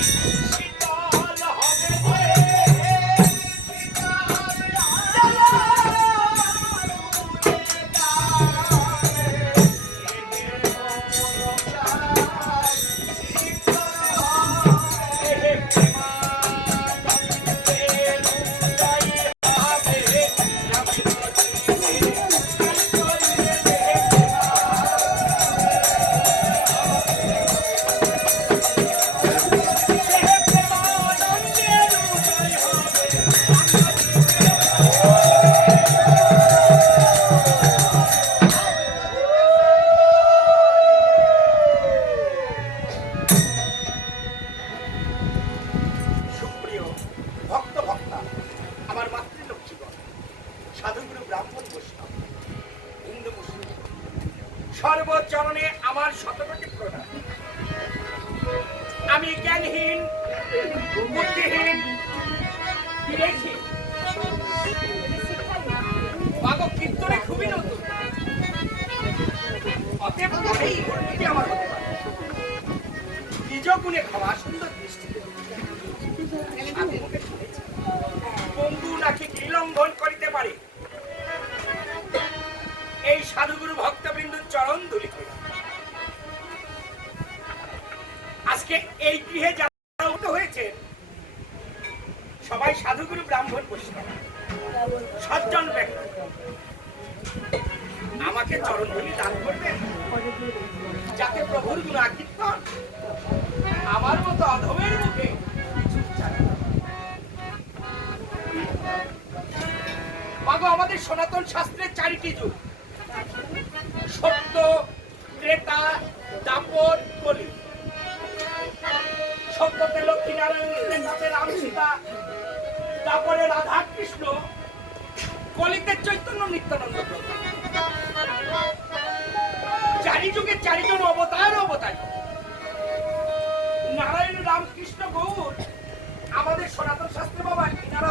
Yeah. সর্বচরণে আমার শতকোটি প্রণাম। আমি জ্ঞানহীন, বুদ্ধিহীন কীর্তনে খুবই নতুন। অতএব উন্নতি আমার হতে পারে। নিজ খাওয়া সুন্দর দৃষ্টিতে। সাধুগুরু ভক্তবৃন্দুর চরণ ধুলি। আজকে এই গৃহে যারা হয়েছে, সবাই সাধুগুরু ব্রাহ্মণ বৈষ্ণব সজ্জন ব্যক্তি। আমাকে চরণ ধুলি দান করবেন, যাতে প্রভুর গুণ কীর্তন আমার মতো অধমের মুখে আমাদের সনাতন শাস্ত্রের চারিটি যুগ। সত্য ত্রেতা দাপর কলি সত্যতে লক্ষ্মীনারায়ণ ত্রেতাতে রাম সীতা, তারপরে রাধা কৃষ্ণ কলিতে চৈতন্য নিত্যানন্দ চারি যুগে চারিজন অবতার অবতার। নারায়ণ, রামকৃষ্ণ, গৌর, আমাদের সনাতন শাস্ত্রে বাবা ইনারা